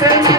Thank you.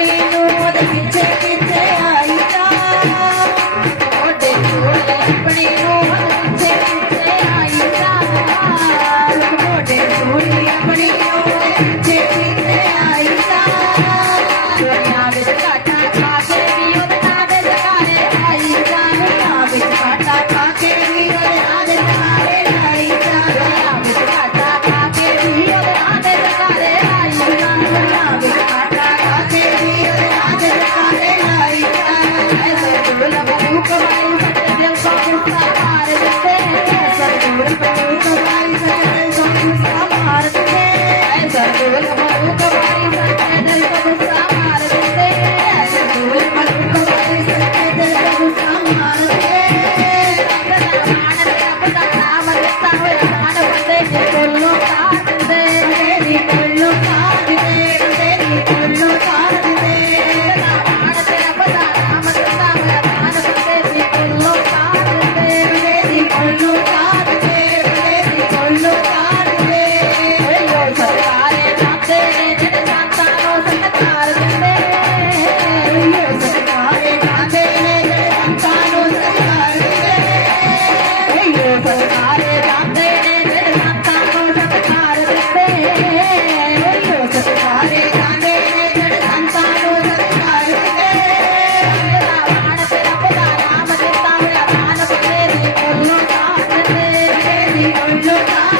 Amen. ver. goodbye.